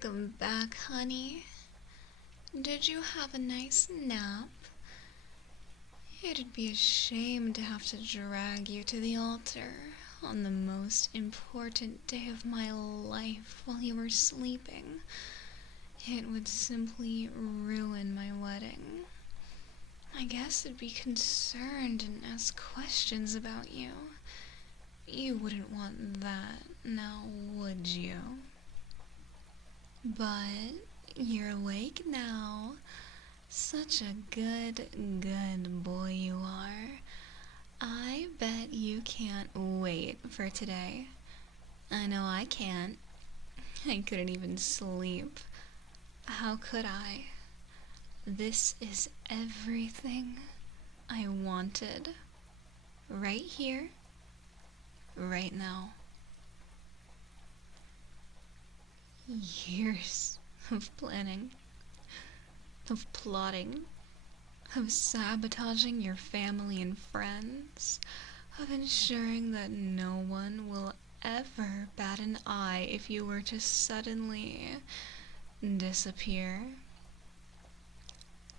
Welcome back, honey. Did you have a nice nap? It'd be a shame to have to drag you to the altar on the most important day of my life while you were sleeping. It would simply ruin my wedding. I guess I'd be concerned and ask questions about you. You wouldn't want that, now would you? But you're awake now. Such a good boy you are. I bet you can't wait for today. I know I can't. I couldn't even sleep. How could I? This is everything I wanted. Right here, right now. Years of planning, of plotting, of sabotaging your family and friends, of ensuring that no one will ever bat an eye if you were to suddenly disappear.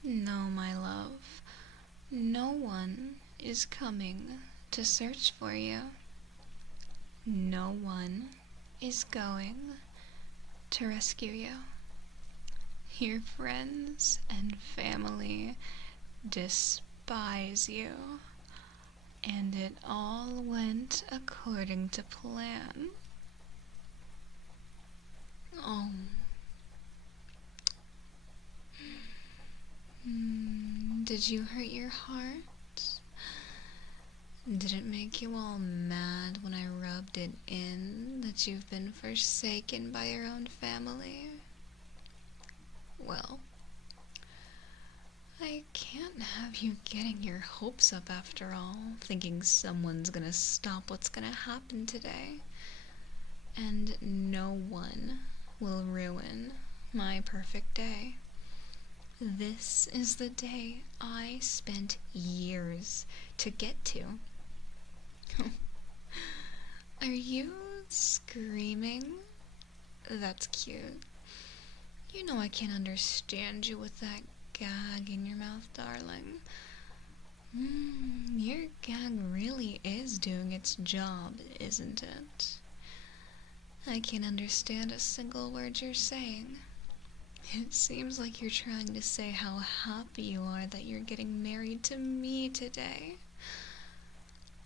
No, my love, no one is coming to search for you. No one is going to rescue you. Your friends and family despise you, and it all went according to plan. Oh. Did you hurt your heart? Did it make you all mad when I rubbed it in that you've been forsaken by your own family? Well, I can't have you getting your hopes up after all, thinking someone's gonna stop what's gonna happen today. And no one will ruin my perfect day. This is the day I spent years to get to. Are you screaming? That's cute. You know I can't understand you with that gag in your mouth, darling. Your gag really is doing its job, isn't it? I can't understand a single word you're saying. It seems like you're trying to say how happy you are that you're getting married to me today.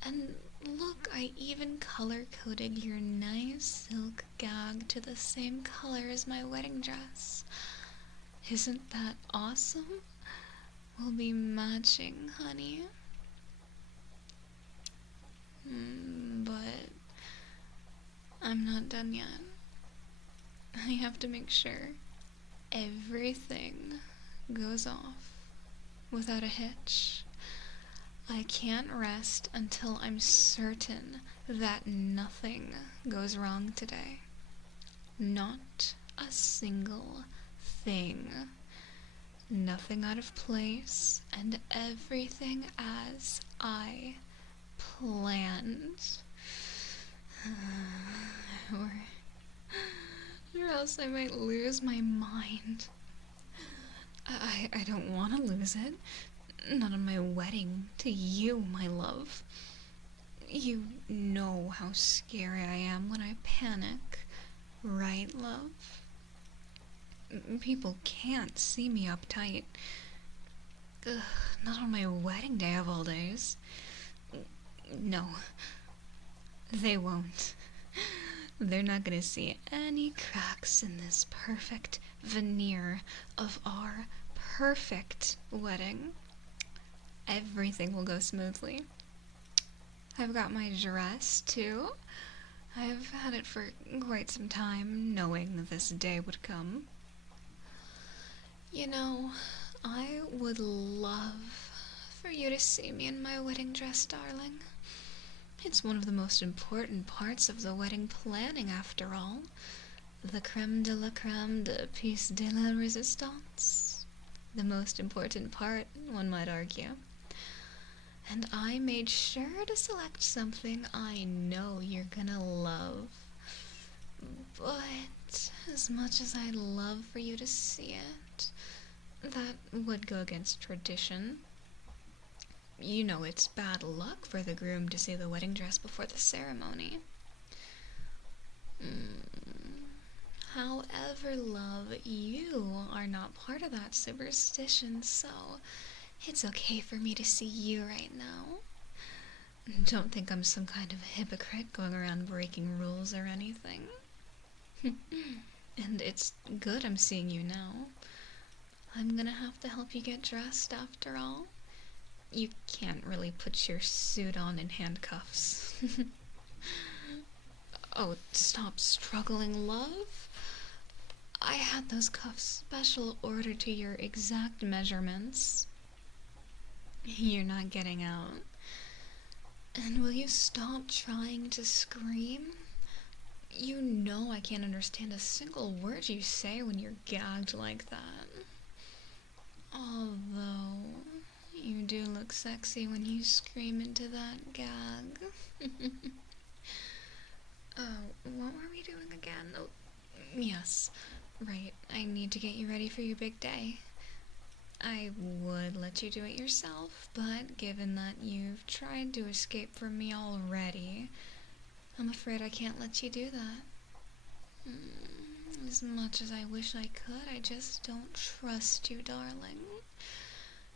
And look, I even color-coded your nice silk gag to the same color as my wedding dress. Isn't that awesome? We'll be matching, honey. But I'm not done yet. I have to make sure everything goes off without a hitch. I can't rest until I'm certain that nothing goes wrong today. Not a single thing. Nothing out of place, and everything as I planned. Or else I might lose my mind. I don't want to lose it. Not on my wedding to you, my love. You know how scary I am when I panic, right, love? People can't see me uptight. Not on my wedding day of all days. No, they won't. They're not gonna see any cracks in this perfect veneer of our perfect wedding. Everything will go smoothly. I've got my dress, too. I've had it for quite some time, knowing that this day would come. You know, I would love for you to see me in my wedding dress, darling. It's one of the most important parts of the wedding planning, after all. The creme de la creme, the piece de la resistance. The most important part, one might argue. And I made sure to select something I know you're gonna love. But as much as I'd love for you to see it, that would go against tradition. You know it's bad luck for the groom to see the wedding dress before the ceremony. However, love, you are not part of that superstition, so it's okay for me to see you right now. Don't think I'm some kind of hypocrite going around breaking rules or anything. And it's good I'm seeing you now. I'm gonna have to help you get dressed after all. You can't really put your suit on in handcuffs. Oh, stop struggling, love. I had those cuffs special ordered to your exact measurements. You're not getting out. And will you stop trying to scream? You know I can't understand a single word you say when you're gagged like that. Although, you do look sexy when you scream into that gag. What were we doing again? Oh, yes. Right, I need to get you ready for your big day. I would let you do it yourself, but given that you've tried to escape from me already, I'm afraid I can't let you do that. As much as I wish I could, I just don't trust you, darling.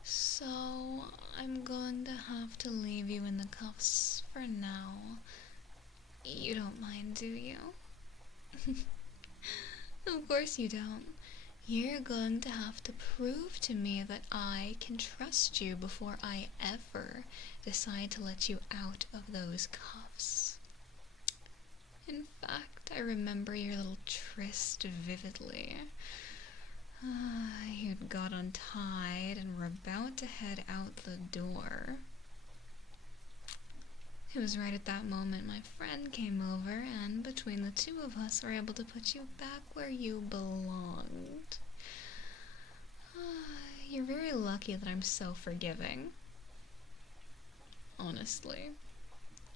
So, I'm going to have to leave you in the cuffs for now. You don't mind, do you? Of course you don't. You're going to have to prove to me that I can trust you before I ever decide to let you out of those cuffs. In fact, I remember your little tryst vividly. You'd got untied and were about to head out the door. It was right at that moment my friend came over, and between the two of us were able to put you back where you belonged. You're very lucky that I'm so forgiving. Honestly.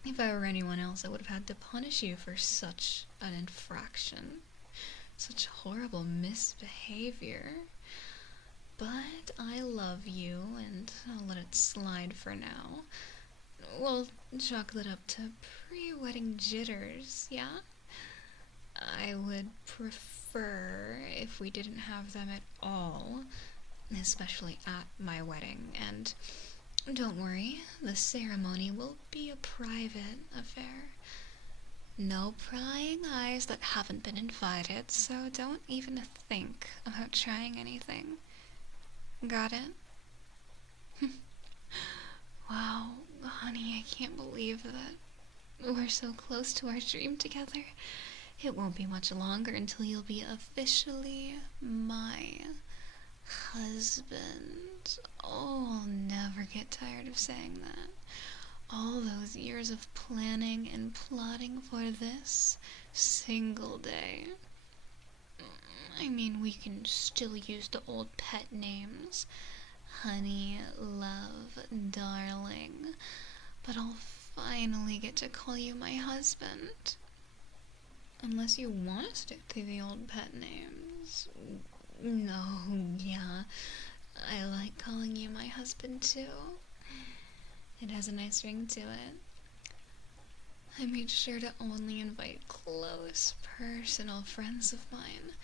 If I were anyone else, I would have had to punish you for such an infraction. Such horrible misbehavior. But I love you, and I'll let it slide for now. We'll chalk that up to pre-wedding jitters, yeah? I would prefer if we didn't have them at all, especially at my wedding, and don't worry, the ceremony will be a private affair. No prying eyes that haven't been invited, so don't even think about trying anything. Got it? Wow, honey, I can't believe that we're so close to our dream together. It won't be much longer until you'll be officially my husband. Oh, I'll never get tired of saying that. All those years of planning and plotting for this single day. I mean, we can still use the old pet names. Honey, love, darling. But I'll finally get to call you my husband. Unless you want to stick to the old pet names. No, yeah. I like calling you my husband too. It has a nice ring to it. I made sure to only invite close, personal friends of mine.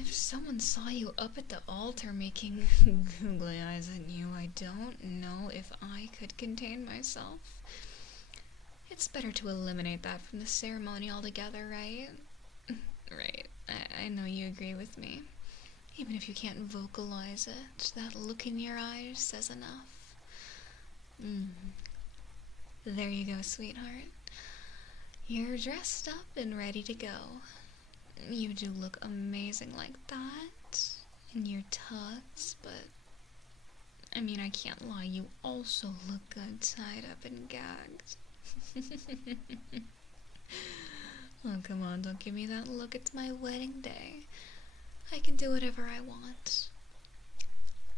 If someone saw you up at the altar making googly eyes at you, I don't know if I could contain myself. It's better to eliminate that from the ceremony altogether, right? Right, I know you agree with me. Even if you can't vocalize it, that look in your eyes says enough. There you go, sweetheart. You're dressed up and ready to go. You do look amazing like that, in your tux, but I mean, I can't lie, you also look good tied up and gagged. Oh, come on, don't give me that look, it's my wedding day. I can do whatever I want.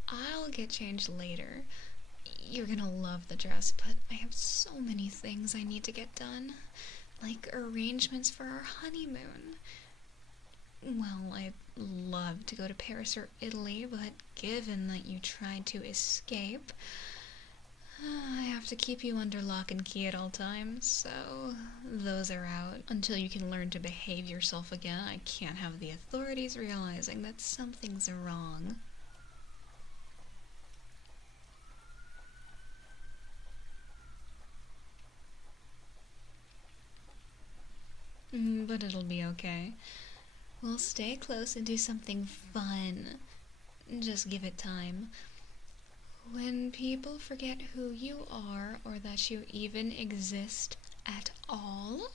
I'll get changed later. You're gonna love the dress, but I have so many things I need to get done. like arrangements for our honeymoon. Well, I'd love to go to Paris or Italy, but given that you tried to escape, I have to keep you under lock and key at all times, so those are out. Until you can learn to behave yourself again, I can't have the authorities realizing that something's wrong. But it'll be okay. We'll stay close and do something fun. Just give it time. When people forget who you are or that you even exist at all,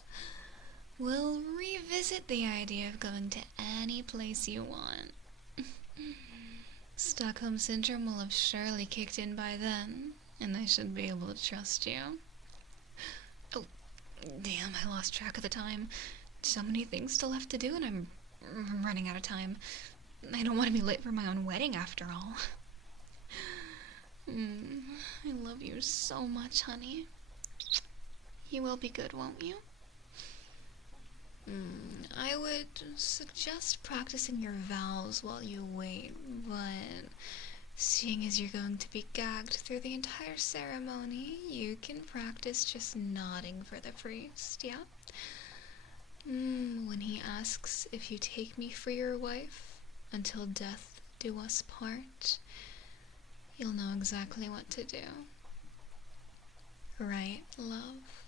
we'll revisit the idea of going to any place you want. Stockholm Syndrome will have surely kicked in by then, and I should be able to trust you. Oh, damn, I lost track of the time. So many things still left to do, and I'm running out of time. I don't want to be late for my own wedding after all. I love you so much, honey. You will be good, won't you? I would suggest practicing your vows while you wait, but seeing as you're going to be gagged through the entire ceremony, you can practice just nodding for the priest, yeah? When he asks if you take me for your wife, until death do us part, you'll know exactly what to do. Right, love?